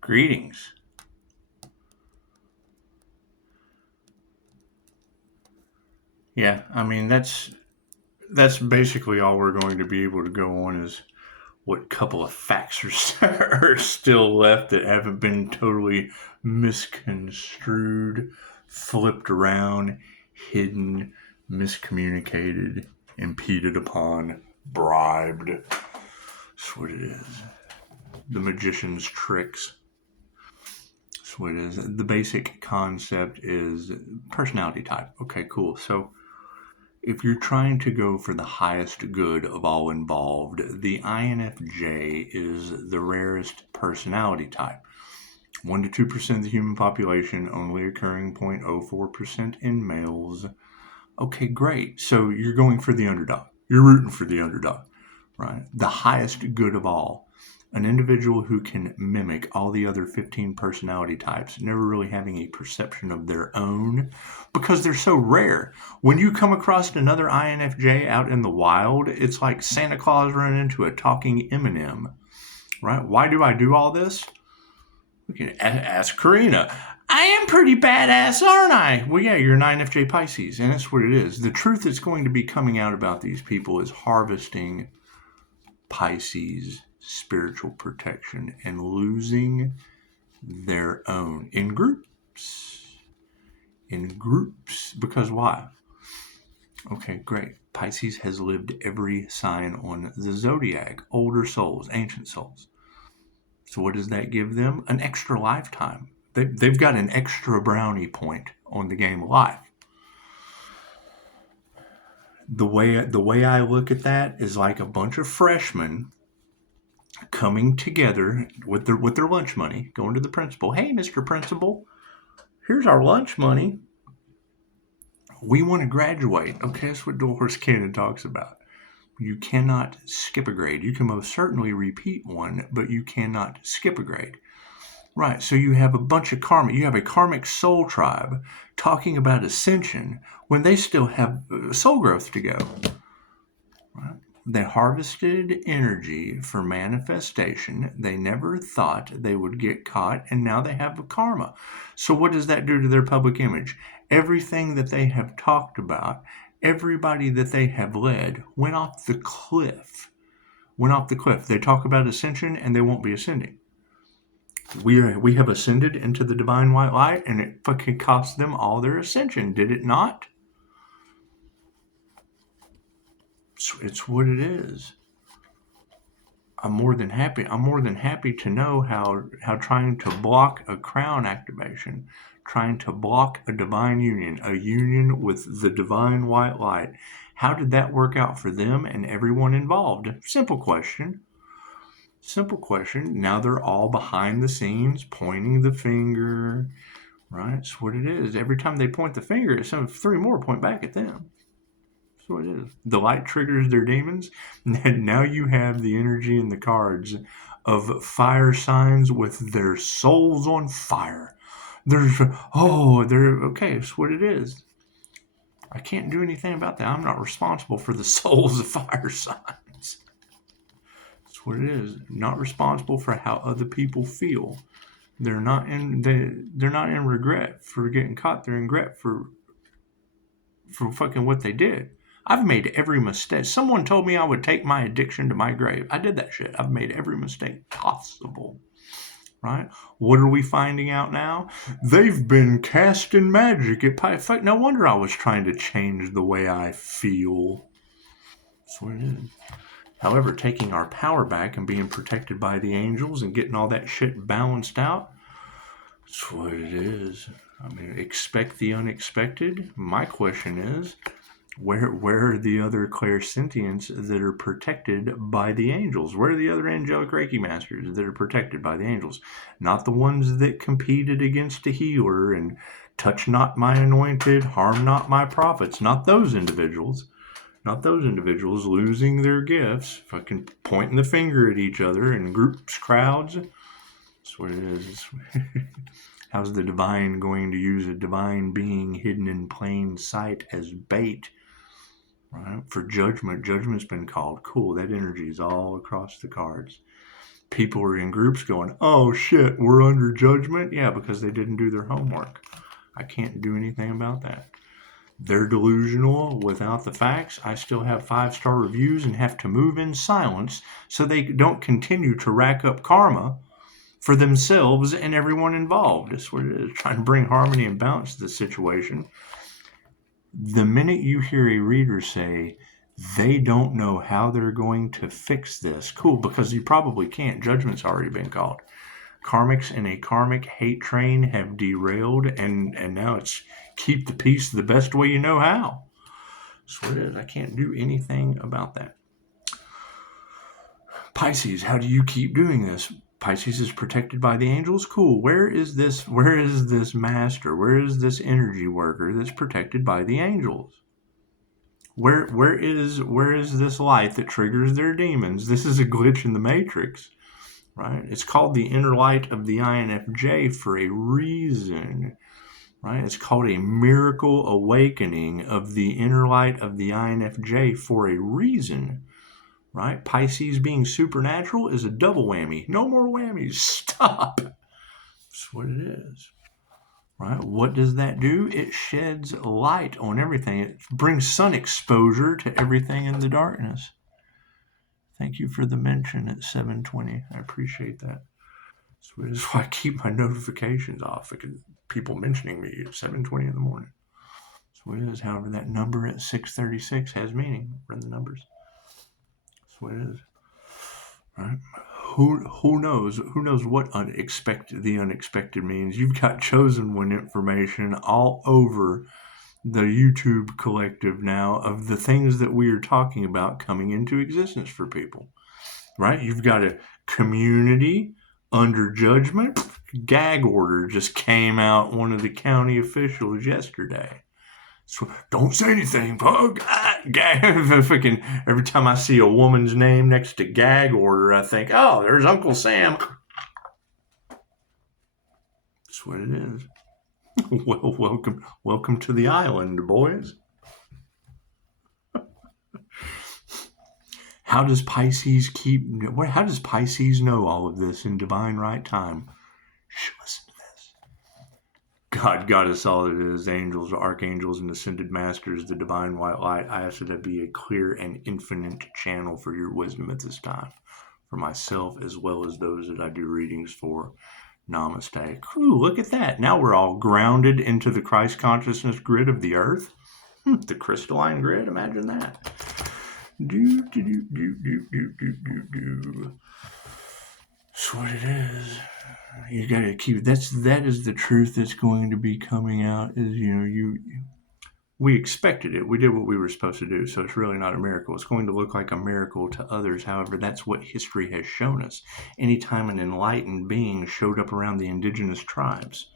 Greetings. Yeah, I mean that's basically all we're going to be able to go on is what couple of facts are still left that haven't been totally misconstrued, flipped around, hidden, miscommunicated, impeded upon, bribed. That's what it is. The magician's tricks. That's what it is. The basic concept is personality type. Okay, cool. So if you're trying to go for the highest good of all involved, the INFJ is the rarest personality type. 1 to 2% of the human population, only occurring 0.04% in males. Okay, great. So you're going for the underdog. You're rooting for the underdog, right? The highest good of all. An individual who can mimic all the other 15 personality types, never really having a perception of their own because they're so rare. When you come across another INFJ out in the wild, it's like Santa Claus running into a talking M&M, right? Why do I do all this? We can ask Karina. I am pretty badass, aren't I? Well, yeah, you're an INFJ Pisces, and that's what it is. The truth that's going to be coming out about these people is harvesting Pisces spiritual protection and losing their own in groups. Because why? Okay, great. Pisces has lived every sign on the zodiac, older souls, ancient souls. So what does that give them? An extra lifetime. They've got an extra brownie point on the game of life. The way I look at that is like a bunch of freshmen coming together with their lunch money, going to the principal. Hey, Mr. Principal, here's our lunch money. We want to graduate. Okay, that's what Dolores Cannon talks about. You cannot skip a grade. You can most certainly repeat one, but you cannot skip a grade. Right, so you have a bunch of karma. You have a karmic soul tribe talking about ascension when they still have soul growth to go. Right? They harvested energy for manifestation. They never thought they would get caught, and now they have a karma. So what does that do to their public image? Everything that they have talked about, everybody that they have led, went off the cliff. They talk about ascension, and they won't be ascending. We have ascended into the divine white light, and it fucking cost them all their ascension, did it not? It's what it is. I'm more than happy to know how trying to block a crown activation, trying to block a divine union, a union with the divine white light. How did that work out for them and everyone involved? Simple question. Now they're all behind the scenes pointing the finger. Right? That's what it is. Every time they point the finger, some 3 more point back at them. That's what it is. The light triggers their demons. And now you have the energy in the cards of fire signs with their souls on fire. They're okay. That's what it is. I can't do anything about that. I'm not responsible for the souls of fire signs. That's what it is. Not responsible for how other people feel. They're not in regret for getting caught. They're in regret for fucking what they did. I've made every mistake. Someone told me I would take my addiction to my grave. I did that shit. I've made every mistake possible. Right? What are we finding out now? They've been casting magic at Fuck, no wonder I was trying to change the way I feel. That's what it is. However, taking our power back and being protected by the angels and getting all that shit balanced out, that's what it is. I mean, expect the unexpected. My question is, where are the other clairsentients that are protected by the angels? Where are the other angelic Reiki masters that are protected by the angels? Not the ones that competed against a healer and touch not my anointed, harm not my prophets. Not those individuals. Not those individuals losing their gifts, fucking pointing the finger at each other in groups, crowds. That's what it is. How's the divine going to use a divine being hidden in plain sight as bait? Right? For judgment. Judgment's been called. Cool, that energy is all across the cards. people are in groups going, oh shit, we're under judgment. Yeah, because they didn't do their homework. I can't do anything about that. They're delusional without the facts. I still have 5-star reviews and have to move in silence so they don't continue to rack up karma for themselves and everyone involved. That's what it is, trying to bring harmony and balance to the situation. The minute you hear a reader say they don't know how they're going to fix this, cool, because you probably can't. Judgment's already been called. Karmics in a karmic hate train have derailed, and now it's keep the peace the best way you know how. That's what it is. I can't do anything about that. Pisces, how do you keep doing this? Pisces is protected by the angels. Cool. Where is this master? Where is this energy worker that's protected by the angels? Where is this light that triggers their demons? This is a glitch in the matrix, right? It's called the inner light of the INFJ for a reason, right? It's called a miracle awakening of the inner light of the INFJ for a reason. Right? Pisces being supernatural is a double whammy. No more whammies. Stop. That's what it is. Right? What does that do? It sheds light on everything. It brings sun exposure to everything in the darkness. Thank you for the mention at 7:20. I appreciate that. So it is why I keep my notifications off. Because people mentioning me at 7:20 in the morning. So it is. However, that number at 6:36 has meaning. Run the numbers. What it is, right? Who knows what the unexpected means. You've got chosen one information all over the YouTube collective now of the things that we are talking about coming into existence for people, right? You've got a community under judgment. Gag order just came out, one of the county officials yesterday. So, don't say anything, Pug. Freaking every time I see a woman's name next to gag order, I think, oh, there's Uncle Sam. That's what it is. Well, welcome to the island, boys. How does Pisces know all of this in divine right time? Listen to this. God got us all it is, angels, archangels, and ascended masters, the divine white light. I ask that there be a clear and infinite channel for your wisdom at this time, for myself as well as those that I do readings for. Namaste. Ooh, look at that. Now we're all grounded into the Christ consciousness grid of the earth. The crystalline grid, imagine that. That's what it is. You gotta keep that is the truth that's going to be coming out. Is we expected it. We did what we were supposed to do, so it's really not a miracle. It's going to look like a miracle to others. However, that's what history has shown us. Anytime an enlightened being showed up around the indigenous tribes,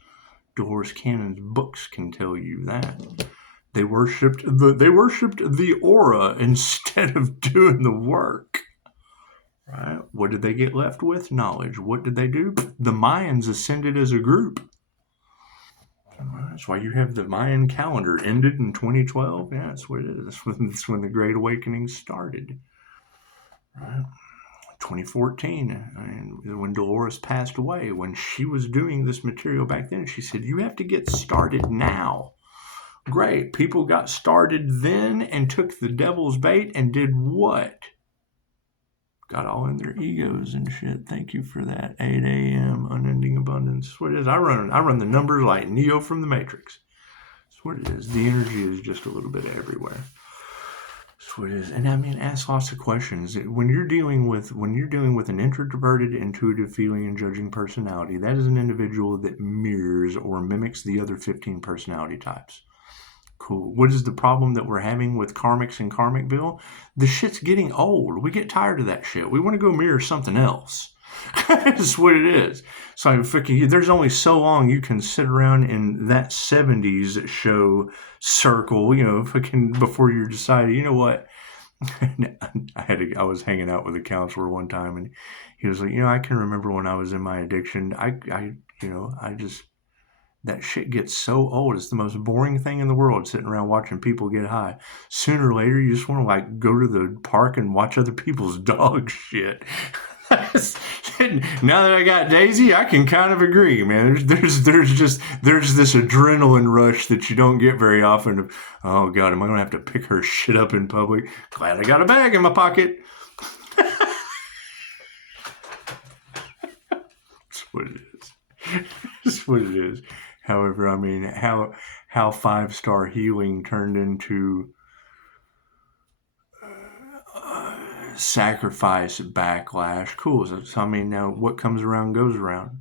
Dolores Cannon's books can tell you that. They worshipped the aura instead of doing the work. Right? What did they get left with? Knowledge. What did they do? The Mayans ascended as a group. That's why you have the Mayan calendar ended in 2012. Yeah, that's what it is. That's when the Great Awakening started. Right? 2014, and when Dolores passed away, when she was doing this material back then, she said, you have to get started now. Great. People got started then and took the devil's bait and did what? Got all in their egos and shit. Thank you for that. 8 a.m. Unending abundance. That's what it is. I run the numbers like Neo from the Matrix. That's what it is. The energy is just a little bit everywhere. That's what it is. And I mean, ask lots of questions. When you're dealing with an introverted, intuitive, feeling, and judging personality, that is an individual that mirrors or mimics the other 15 personality types. Cool. What is the problem that we're having with karmics and Karmicville? The shit's getting old. We get tired of that shit. We want to go mirror something else. That's what it is. So there's only so long you can sit around in that 70s show circle, before you decide, you know what? I was hanging out with a counselor one time, and he was like, I can remember when I was in my addiction. That shit gets so old. It's the most boring thing in the world, sitting around watching people get high. Sooner or later, you just want to go to the park and watch other people's dog shit. Now that I got Daisy, I can kind of agree, man. There's this adrenaline rush that you don't get very often. Of, oh God, am I gonna have to pick her shit up in public? Glad I got a bag in my pocket. That's what it is. That's what it is. However, I mean, how 5-star healing turned into sacrifice, backlash. Cool. So I mean, now what comes around goes around,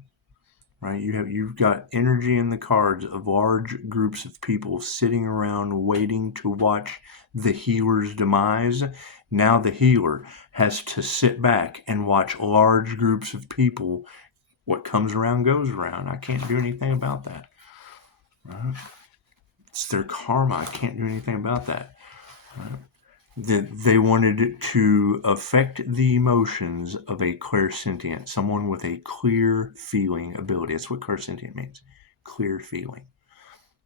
right? You've got energy in the cards of large groups of people sitting around waiting to watch the healer's demise. Now the healer has to sit back and watch large groups of people. What comes around goes around. I can't do anything about that. Right? It's their karma. I can't do anything about that. Right? They wanted to affect the emotions of a clairsentient, someone with a clear feeling ability. That's what clairsentient means, clear feeling.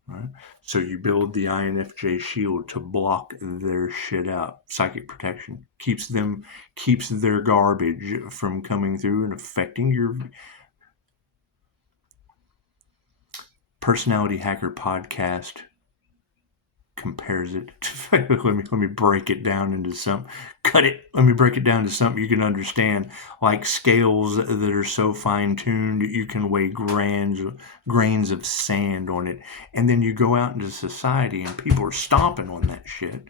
Right? So you build the INFJ shield to block their shit out. Psychic protection keeps their garbage from coming through and affecting your Personality Hacker Podcast compares it to, let me break it down into something. Let me break it down to something you can understand. Like scales that are so fine-tuned, you can weigh grains of sand on it. And then you go out into society and people are stomping on that shit.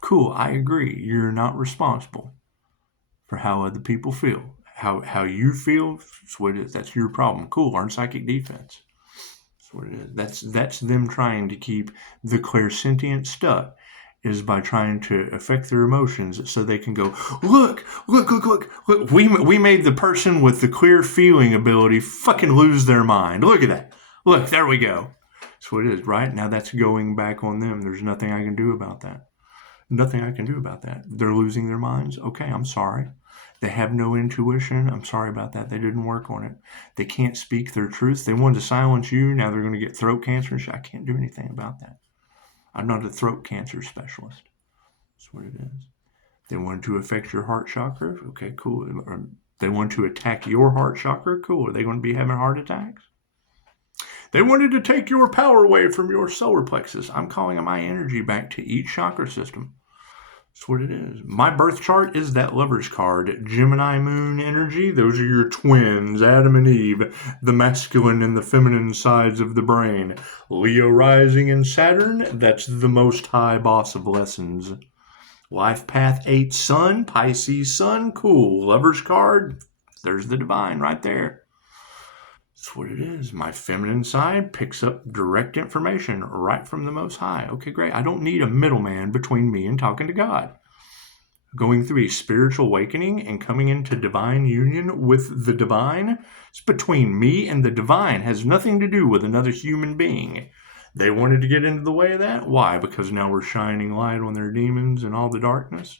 Cool, I agree. You're not responsible for how other people feel. How you feel, that's what it is. That's your problem. Cool, learn psychic defense. What it is. That's them trying to keep the clairsentient stuck, is by trying to affect their emotions so they can go, look, we made the person with the clear feeling ability fucking lose their mind. Look at that. Look, there we go. That's what it is, right? Now that's going back on them. There's nothing I can do about that. Nothing I can do about that. They're losing their minds. Okay, I'm sorry. They have no intuition. I'm sorry about that. They didn't work on it. They can't speak their truth. They wanted to silence you. Now they're going to get throat cancer and shit. I can't do anything about that. I'm not a throat cancer specialist. That's what it is. They wanted to affect your heart chakra. Okay, cool. They want to attack your heart chakra. Cool. Are they going to be having heart attacks? They wanted to take your power away from your solar plexus. I'm calling my energy back to each chakra system. That's what it is. My birth chart is that Lover's card. Gemini moon energy, those are your twins, Adam and Eve, the masculine and the feminine sides of the brain. Leo rising in Saturn, that's the most high boss of lessons. Life path 8 sun, Pisces sun, cool. Lover's card, there's the divine right there. That's what it is. My feminine side picks up direct information right from the Most High. Okay, great. I don't need a middleman between me and talking to God. Going through a spiritual awakening and coming into divine union with the divine, it's between me and the divine. It has nothing to do with another human being. They wanted to get into the way of that. Why? Because now we're shining light on their demons and all the darkness?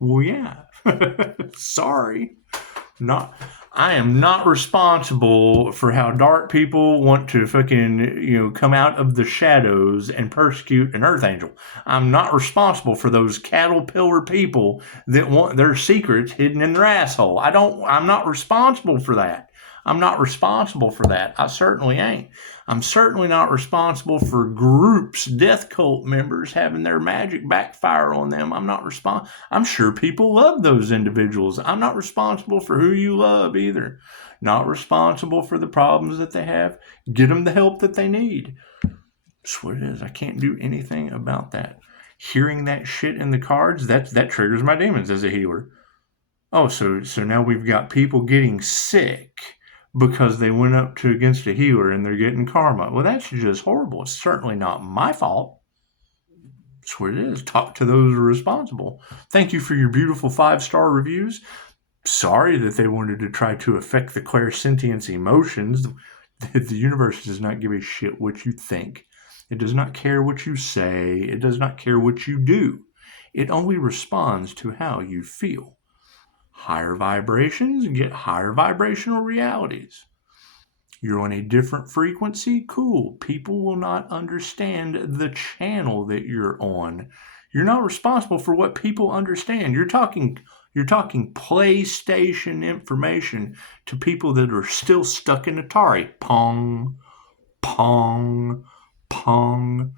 Well, yeah. Sorry. I am not responsible for how dark people want to fucking, come out of the shadows and persecute an earth angel. I'm not responsible for those caterpillar people that want their secrets hidden in their asshole. I'm not responsible for that. I'm not responsible for that. I certainly ain't. I'm certainly not responsible for groups, death cult members having their magic backfire on them. I'm sure people love those individuals. I'm not responsible for who you love either. Not responsible for the problems that they have. Get them the help that they need. That's what it is. I can't do anything about that. Hearing that shit in the cards, that triggers my demons as a healer. Oh, so now we've got people getting sick because they went up against a healer and they're getting karma. Well, that's just horrible. It's certainly not my fault. That's what it is. Talk to those who are responsible. Thank you for your beautiful 5-star reviews. Sorry that they wanted to try to affect the clairsentience emotions. The universe does not give a shit what you think. It does not care what you say. It does not care what you do. It only responds to how you feel. Higher vibrations get higher vibrational realities. You're on a different frequency? Cool. People will not understand the channel that you're on. You're not responsible for what people understand. You're talking You're talking PlayStation information to people that are still stuck in Atari. Pong, pong, pong.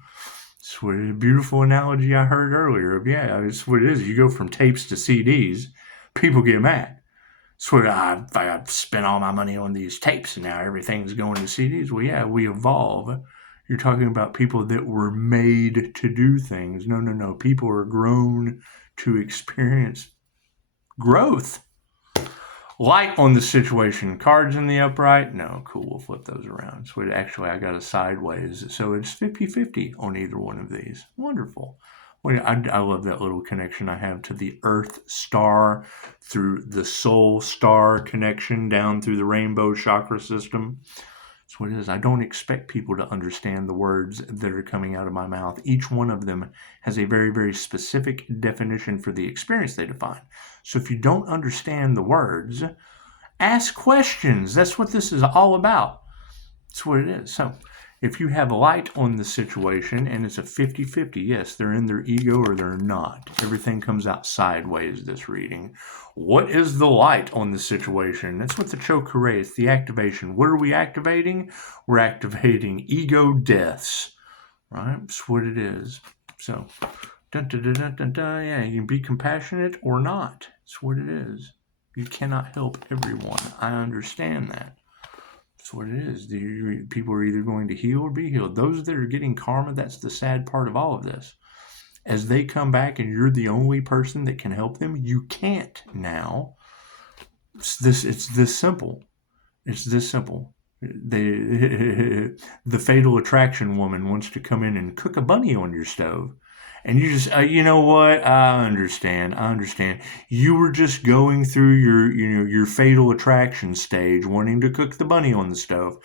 It's what a beautiful analogy I heard earlier of, yeah, it's what it is. You go from tapes to CDs, people get mad. It's what I've spent all my money on these tapes and now everything's going to CDs. Well, yeah, we evolve. You're talking about people that were made to do things. No. People are grown to experience growth. Light on the situation. Cards in the upright? No, cool, we'll flip those around. So actually, I got a sideways. So it's 50-50 on either one of these. Wonderful. Well, I love that little connection I have to the Earth star through the Soul star connection down through the rainbow chakra system. That's what it is. I don't expect people to understand the words that are coming out of my mouth. Each one of them has a very, very specific definition for the experience they define. So if you don't understand the words, ask questions. That's what this is all about. That's what it is. So if you have light on the situation and it's a 50-50, yes, they're in their ego or they're not. Everything comes out sideways this reading. What is the light on the situation? That's what the Chokurei is, the activation. What are we activating? We're activating ego deaths, right? That's what it is. So, yeah, you can be compassionate or not. That's what it is. You cannot help everyone. I understand that. That's what it is. People are either going to heal or be healed. Those that are getting karma, that's the sad part of all of this. As they come back and you're the only person that can help them, you can't now. It's this simple. It's this simple. The fatal attraction woman wants to come in and cook a bunny on your stove. And you just, you know what? I understand. You were just going through your fatal attraction stage, wanting to cook the bunny on the stove.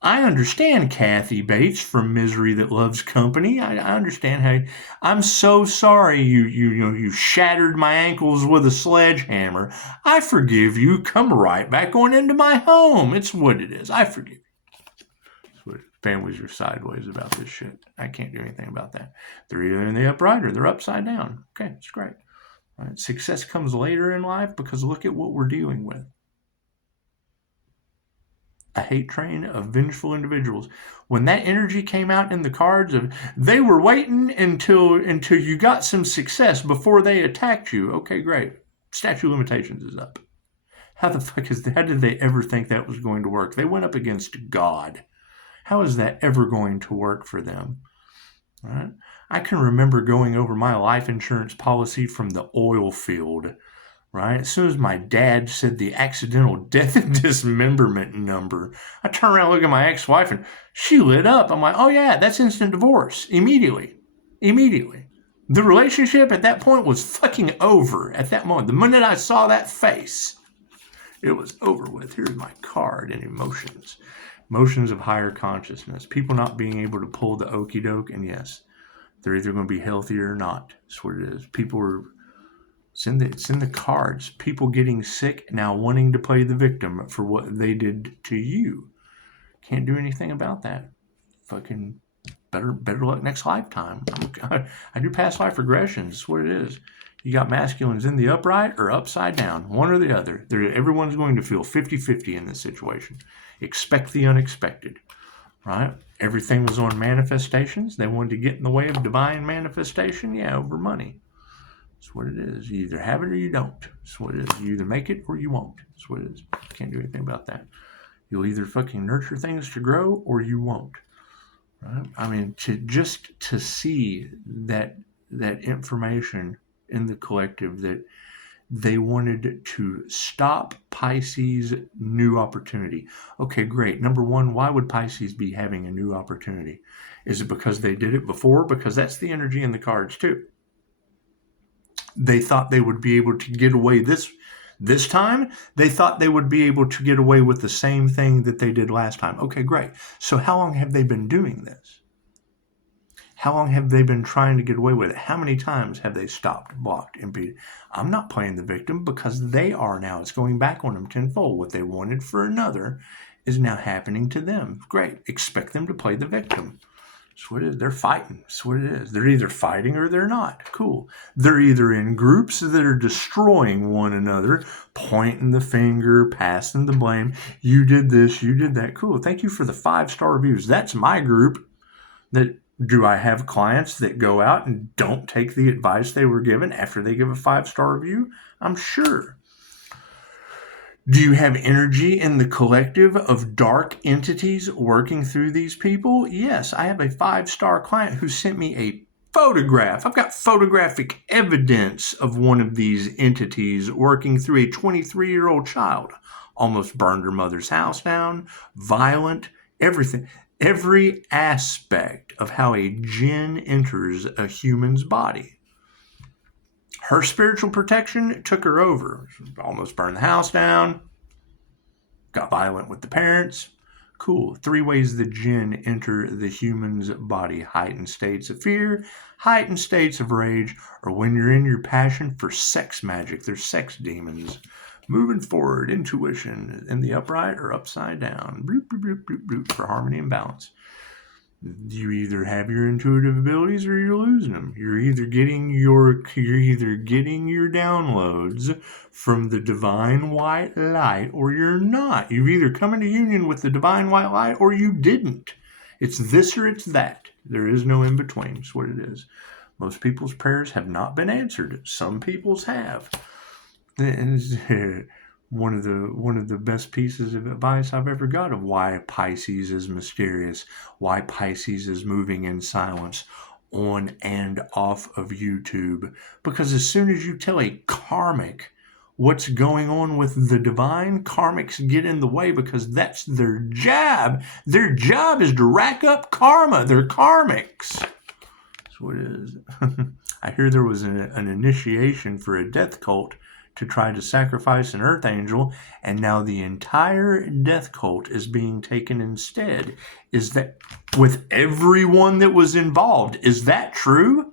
I understand Kathy Bates from Misery That Loves Company. I understand how. I'm so sorry you shattered my ankles with a sledgehammer. I forgive you. Come right back on into my home. It's what it is. I forgive you. Families are sideways about this shit. I can't do anything about that. They're either in the upright or they're upside down. Okay, it's great. All right, success comes later in life because look at what we're dealing with. A hate train of vengeful individuals. When that energy came out in the cards of they were waiting until you got some success before they attacked you. Okay, great. Statute of limitations is up. How did they ever think that was going to work? They went up against God. How is that ever going to work for them? All right? I can remember going over my life insurance policy from the oil field, right? As soon as my dad said the accidental death and dismemberment number, I turned around and looked at my ex-wife and she lit up. I'm like, oh yeah, that's instant divorce. Immediately. The relationship at that point was fucking over at that moment. The minute I saw that face, it was over with. Here's my card and emotions. Motions of higher consciousness. People not being able to pull the okie doke, and yes, they're either going to be healthy or not. That's what it is. People are. It's in the cards. People getting sick now, wanting to play the victim for what they did to you. Can't do anything about that. Fucking better luck next lifetime. I do past life regressions. That's what it is. You got masculines in the upright or upside down, one or the other. Everyone's going to feel 50-50 in this situation. Expect the unexpected, right? Everything was on manifestations. They wanted to get in the way of divine manifestation. Yeah, over money. That's what it is. You either have it or you don't. That's what it is. You either make it or you won't. That's what it is. Can't do anything about that. You'll either fucking nurture things to grow or you won't. Right? I mean, to see that information in the collective that they wanted to stop Pisces' new opportunity. Okay, great. Number one, why would Pisces be having a new opportunity? Is it because they did it before? Because that's the energy in the cards too. They thought they would be able to get away this time. They thought they would be able to get away with the same thing that they did last time. Okay, great. So how long have they been doing this? How long have they been trying to get away with it? How many times have they stopped, blocked, impeded? I'm not playing the victim because they are now. It's going back on them tenfold. What they wanted for another is now happening to them. Great. Expect them to play the victim. That's what it is. They're fighting. That's what it is. They're either fighting or they're not. Cool. They're either in groups that are destroying one another, pointing the finger, passing the blame. You did this, you did that. Cool. Thank you for the 5-star reviews. That's my group. Do I have clients that go out and don't take the advice they were given after they give a 5-star review? I'm sure. Do you have energy in the collective of dark entities working through these people? Yes, I have a 5-star client who sent me a photograph. I've got photographic evidence of one of these entities working through a 23-year-old child. Almost burned her mother's house down, violent, everything. Every aspect of how a jinn enters a human's body. Her spiritual protection took her over. She almost burned the house down. Got violent with the parents. Cool. 3 ways the jinn enter the human's body. Heightened states of fear, heightened states of rage, or when you're in your passion for sex magic. They're sex demons. Moving forward, intuition in the upright or upside down. Bloop, bloop, bloop, bloop, bloop, for harmony and balance. You either have your intuitive abilities or you're losing them. You're either getting your downloads from the divine white light or you're not. You've either come into union with the divine white light or you didn't. It's this or it's that. There is no in between. That's what it is. Most people's prayers have not been answered. Some people's have. One of the best pieces of advice I've ever got of why Pisces is mysterious, why Pisces is moving in silence on and off of YouTube. Because as soon as you tell a karmic what's going on with the divine, karmics get in the way because that's their job. Their job is to rack up karma. They're karmics. That's what it is. I hear there was an initiation for a death cult to try to sacrifice an earth angel, and now the entire death cult is being taken instead. Is that with everyone that was involved? Is that true?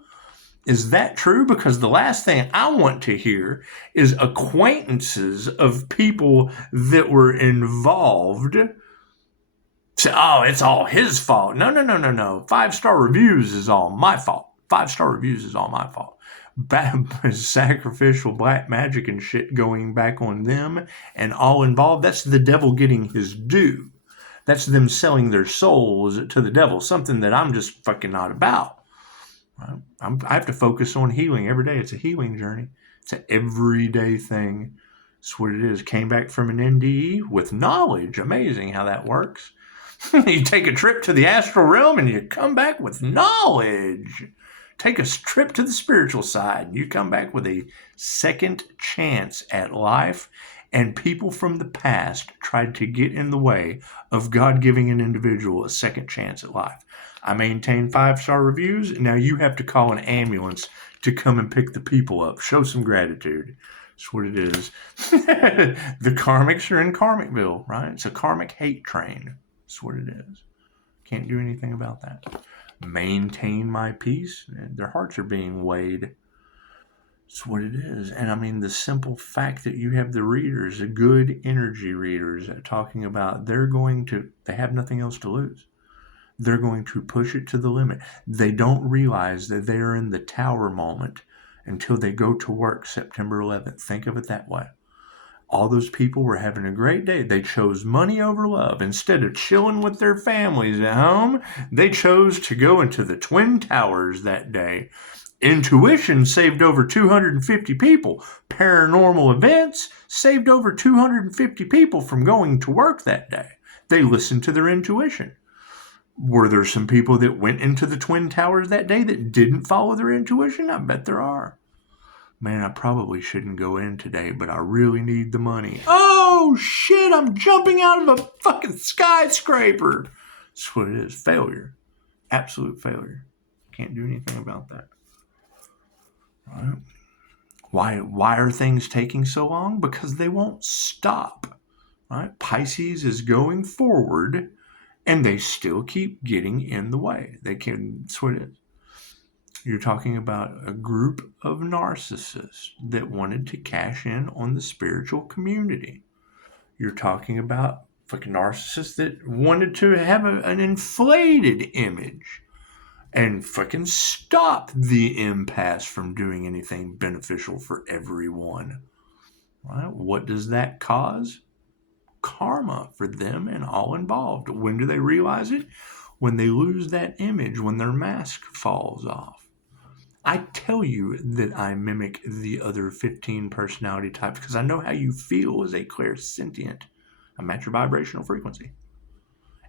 Is that true? Because the last thing I want to hear is acquaintances of people that were involved say, oh, it's all his fault. No. 5-star reviews is all my fault. 5-star reviews is all my fault. Sacrificial black magic and shit going back on them and all involved. That's the devil getting his due. That's them selling their souls to the devil, something that I'm just fucking not about. I have to focus on healing every day. It's a healing journey. It's an everyday thing. That's what it is. Came back from an NDE with knowledge. Amazing how that works. You take a trip to the astral realm and you come back with knowledge. Take a trip to the spiritual side. You come back with a second chance at life, and people from the past tried to get in the way of God giving an individual a second chance at life. I maintain 5-star reviews. Now you have to call an ambulance to come and pick the people up. Show some gratitude. That's what it is. The karmics are in Karmicville, right? It's a karmic hate train. That's what it is. Can't do anything about that. Maintain my peace. Their hearts are being weighed. It's what it is. And I mean, the simple fact that you have the readers, the good energy readers, talking about they have nothing else to lose. They're going to push it to the limit. They don't realize that they are in the tower moment until they go to work September 11th. Think of it that way. All those people were having a great day. They chose money over love. Instead of chilling with their families at home, they chose to go into the Twin Towers that day. Intuition saved over 250 people. Paranormal events saved over 250 people from going to work that day. They listened to their intuition. Were there some people that went into the Twin Towers that day that didn't follow their intuition? I bet there are. Man, I probably shouldn't go in today, but I really need the money. Oh, shit, I'm jumping out of a fucking skyscraper. That's what it is. Failure. Absolute failure. Can't do anything about that. Right? Why are things taking so long? Because they won't stop. Right? Pisces is going forward, and they still keep getting in the way. That's what it is. You're talking about a group of narcissists that wanted to cash in on the spiritual community. You're talking about fucking narcissists that wanted to have an inflated image. and fucking stop the impasse from doing anything beneficial for everyone. Right? What does that cause? Karma for them and all involved. When do they realize it? When they lose that image, when their mask falls off. I tell you that I mimic the other 15 personality types because I know how you feel as a clairsentient. I match your vibrational frequency.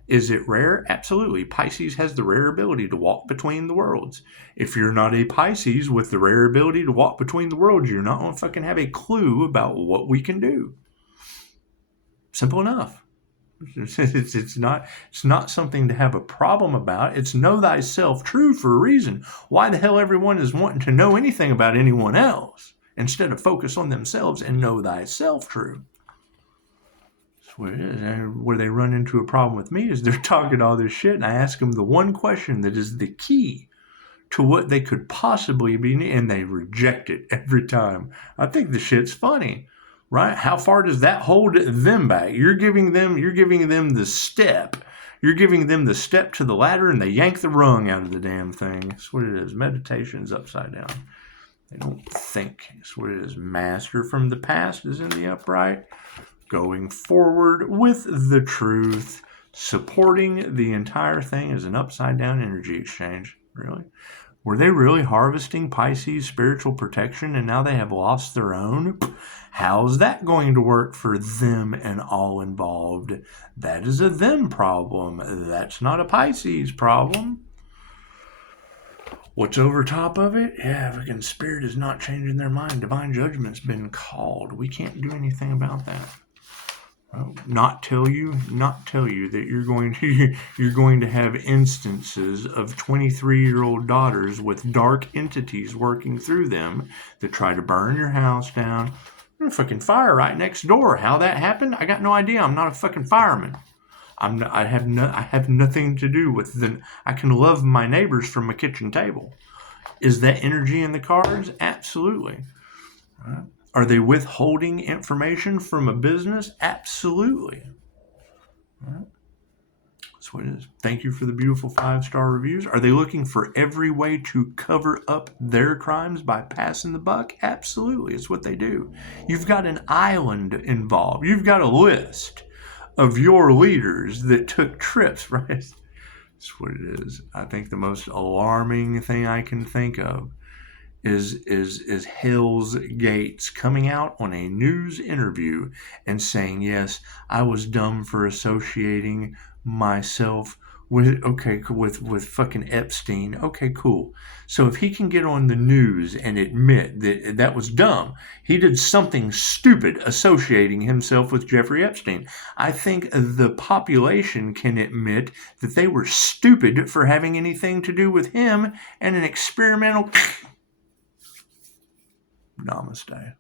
Is it rare? Absolutely. Pisces has the rare ability to walk between the worlds. If you're not a Pisces with the rare ability to walk between the worlds, you're not going to fucking have a clue about what we can do. Simple enough. It's not something to have a problem about. It's know thyself true for a reason. Why the hell everyone is wanting to know anything about anyone else instead of focus on themselves and know thyself true? That's what it is. And where they run into a problem with me is they're talking all this shit, and I ask them the one question that is the key to what they could possibly be, and they reject it every time. I think the shit's funny. Right? How far does that hold them back? You're giving them the step. You're giving them the step to the ladder, and they yank the rung out of the damn thing. That's what it is. Meditation's upside down. They don't think. That's what it is. Master from the past is in the upright. Going forward with the truth. Supporting the entire thing is an upside down energy exchange. Really? Were they really harvesting Pisces spiritual protection and now they have lost their own? How's that going to work for them and all involved? That is a them problem. That's not a Pisces problem. What's over top of it? Yeah, fucking spirit is not changing their mind. Divine judgment's been called. We can't do anything about that. Not tell you that you're going to have instances of 23-year-old daughters with dark entities working through them that try to burn your house down. There's a fucking fire right next door. How that happened? I got no idea. I'm not a fucking fireman. I have nothing to do with them. I can love my neighbors from my kitchen table. Is that energy in the cards? Absolutely. Right. Are they withholding information from a business? Absolutely. Right. That's what it is. Thank you for the beautiful 5-star reviews. Are they looking for every way to cover up their crimes by passing the buck? Absolutely. It's what they do. You've got an island involved. You've got a list of your leaders that took trips, right? That's what it is. I think the most alarming thing I can think of is Hell's Gates coming out on a news interview and saying, yes, I was dumb for associating myself with fucking Epstein. Okay, cool. So if he can get on the news and admit that that was dumb, he did something stupid associating himself with Jeffrey Epstein, I think the population can admit that they were stupid for having anything to do with him and an experimental... Namaste.